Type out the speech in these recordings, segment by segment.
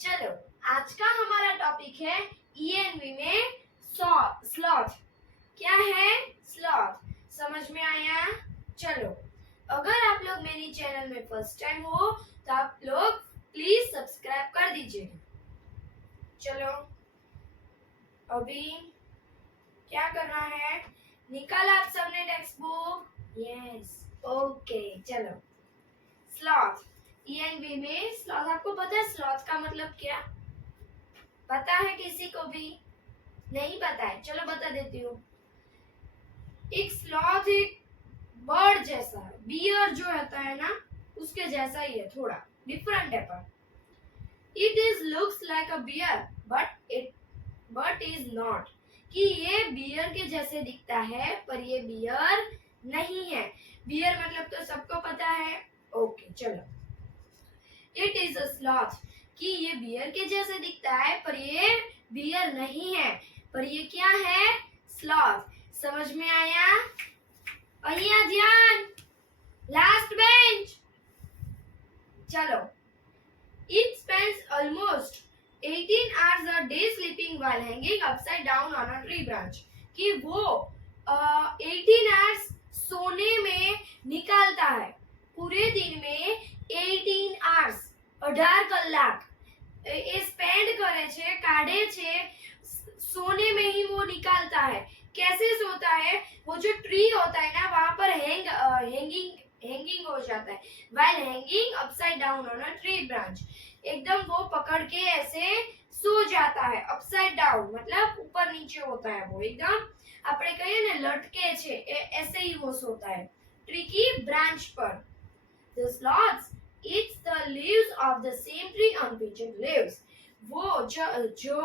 चलो, आज का हमारा टॉपिक है ईएनवी में स्लॉथ। क्या है स्लॉथ? समझ में आया? चलो, अगर आप लोग मेरी चैनल में फर्स्ट टाइम हो तो आप लोग प्लीज सब्सक्राइब कर दीजिए। चलो, अभी क्या करना है? निकाला आप सबने टेक्स्ट बुक? Yes, okay. चलो, स्लॉथ, ईएनवी में स्लॉथ। आपको पता है स्लॉथ का मतलब क्या? पता है किसी को भी? नहीं पता है? चलो बता देती हूँ। एक स्लॉथ एक बर्ड जैसा है, बियर जो होता है ना उसके जैसा ही है, थोड़ा डिफरेंट है। पर it is looks like a bear but is not, कि ये बियर के जैसे दिखता है पर ये बियर नहीं है। बियर मतलब तो सबको पता है। ओके, चलो, इट इज अ स्लॉथ, कि ये बियर के जैसे दिखता है पर ये बियर नहीं है। पर ये क्या है? स्लॉथ। समझ में आया? અહીંયા ध्यान, लास्ट बेंच। चलो, it spends almost 18 hours a day sleeping while hanging upside down on a tree branch, कि वो 18 hours सोने में निकालता है। पूरे दिन में 18 hours 18 કલાક એ સ્પેન્ડ કરે છે, કાઢે છે, सोने में ही वो निकालता है। कैसे सोता है? वो जो ट्री होता है ना वहां पर हैंगिंग हो जाता है। while hanging upside down on a tree branch, एकदम वो पकड़ के ऐसे सो जाता है। अपसाइड डाउन मतलब ऊपर नीचे होता है वो, एकदम આપણે કહીએ ને લટકે છે ऐसे ही वो सोता है ट्री की ब्रांच पर। The sloths eats the leaves of the same tree on which it lives, वो जो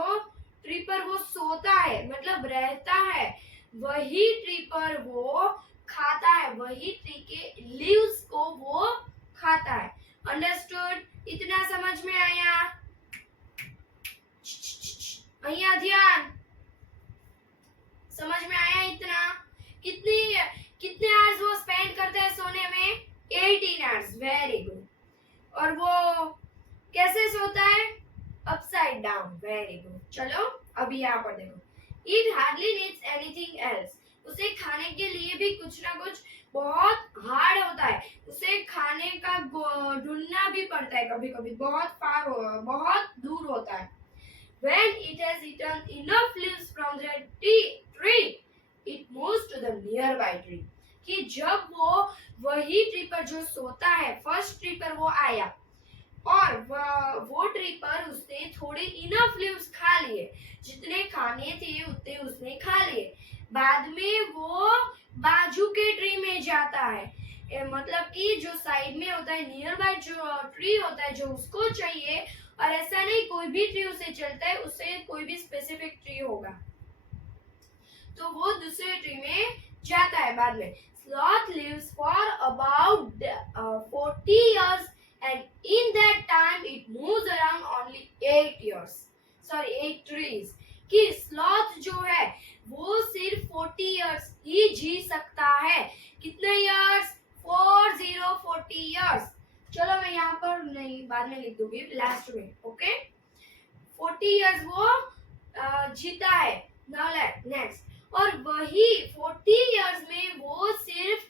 ट्री पर वो सोता है मतलब रहता है, वही ट्री पर वो खाता है, वही ट्री के लीव्स को वो खाता है। अंडरस्टूड? इतना समझ में आया? અહીંયા ध्यान, समझ में आया इतना? कितने आवर्स वो स्पेंड करते हैं सोने में? 18 आवर्स। Very good. और वो कैसे सोता है? Upside down. Very good. चलो, अभी यहाँ पर देखो, it hardly needs anything else, उसे खाने के लिए भी कुछ ना कुछ बहुत हार्ड होता है, उसे खाने का ढूंढना भी पड़ता है, कभी कभी बहुत दूर होता है। When it has eaten enough leaves from the tree, it moves to the nearby tree, कि जब वो वही ट्री पर जो सोता है, फर्स्ट ट्री पर वो आया और वो ट्री पर उसने थोड़े इनफ लीव्स खा लिए, जितने खाने थे उतने उसने खा लिए। बाद में वो बाजू के ट्री में जाता है, मतलब कि जो साइड में होता है, नियर बाय जो ट्री होता है जो उसको चाहिए। और ऐसा नहीं कोई भी ट्री उसे चलता है, उससे कोई भी स्पेसिफिक ट्री होगा तो वो दूसरे ट्री में जाता है बाद में। Sloth lives for about 40 years and in that time it moves around only 8 trees, कि स्लॉथ जो है वो सिर्फ 40 इयर्स ही जी सकता है। कितने इयर्स? 40 इयर्स। चलो, मैं यहाँ पर नहीं, बाद में लिख दूंगी लास्ट में। ओके, 40 इयर्स वो जीता है। नाउ नेक्स्ट, और वही 40 इयर्स में वो सिर्फ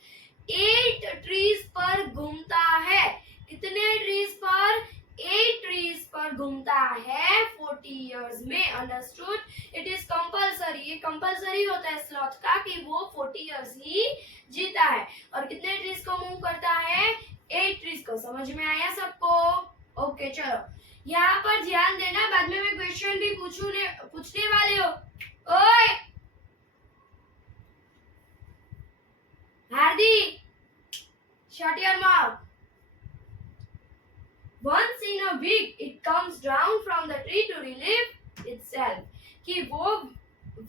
8 ट्रीज पर घूमता है। कितने ट्रीज पर? 8 ट्रीज पर घूमता है 40 इयर्स में। अंडरस्टूड? इट इज कंपल्सरी, ये कंपल्सरी होता है स्लॉथ का कि वो 40 इयर्स ही जीता है। और कितने ट्रीज को मूव करता है? 8 ट्रीज को। समझ में आया सबको? ओके, चलो, यहाँ पर ध्यान देना, बाद में मैं क्वेश्चन भी पूछने वाले हो। ओए hearty, shut your mouth. Once in a week it comes down from the tree to relieve itself, कि वो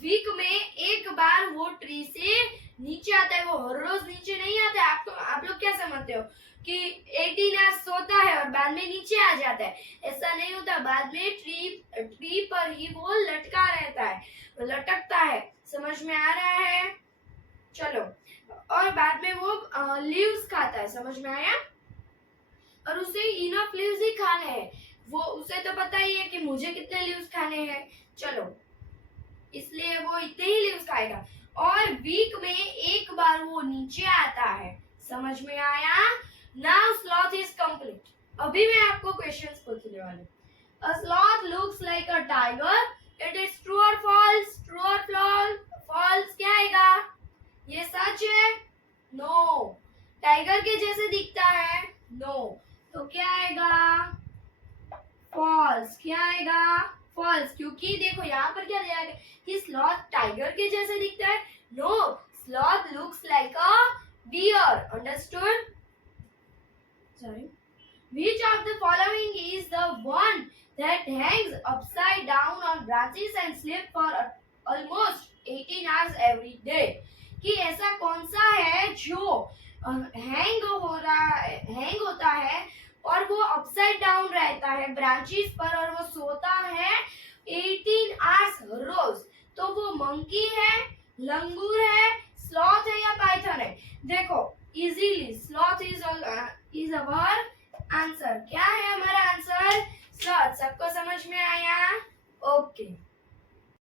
वीक में एक बार वो ट्री से नीचे आता है। वो हर रोज नीचे नहीं आता है। आप लोग क्या समझते हो कि 18 आवर्स सोता है और बाद में नीचे आ जाता है? ऐसा नहीं होता। बाद में ट्री पर ही वो लटका रहता है, लटकता है। समझ में आ रहा है? चलो, और बाद में वो लीव्स खाता है। समझ में आया? और उसे इनफ लीव्स ही खाने हैं, वो उसे तो पता ही है कि मुझे कितने लीव्स खाने हैं, चलो इसलिए वो इतने ही लीव्स खाएगा। और वीक में एक बार वो नीचे आता है। समझ में आया? Now sloth is complete. अभी मैं आपको क्वेश्चंस पूछने वाली हूँ। A sloth looks like a tiger, it is true और फॉल्स? ट्रू और फॉल्स क्या आएगा? ये सच है? नो। टाइगर के जैसे दिखता है? नो। तो क्या आएगा? फॉल्स। क्या आएगा? फॉल्स। क्योंकि देखो यहाँ पर क्या दिया है कि स्लॉथ टाइगर के जैसे दिखता है? No, sloth looks like a deer. Understood? Sorry. Which of the following is the one that hangs upside down on branches and sleep for almost 18 hours every day? कि ऐसा कौन सा है जो हैंग होता है और वो अपसाइड डाउन रहता है ब्रांचेस पर और वो सोता है 18 आवर्स रोज? तो वो मंकी है, लंगूर है, स्लॉथ है या पाइथन है? देखो easily sloth is our answer. क्या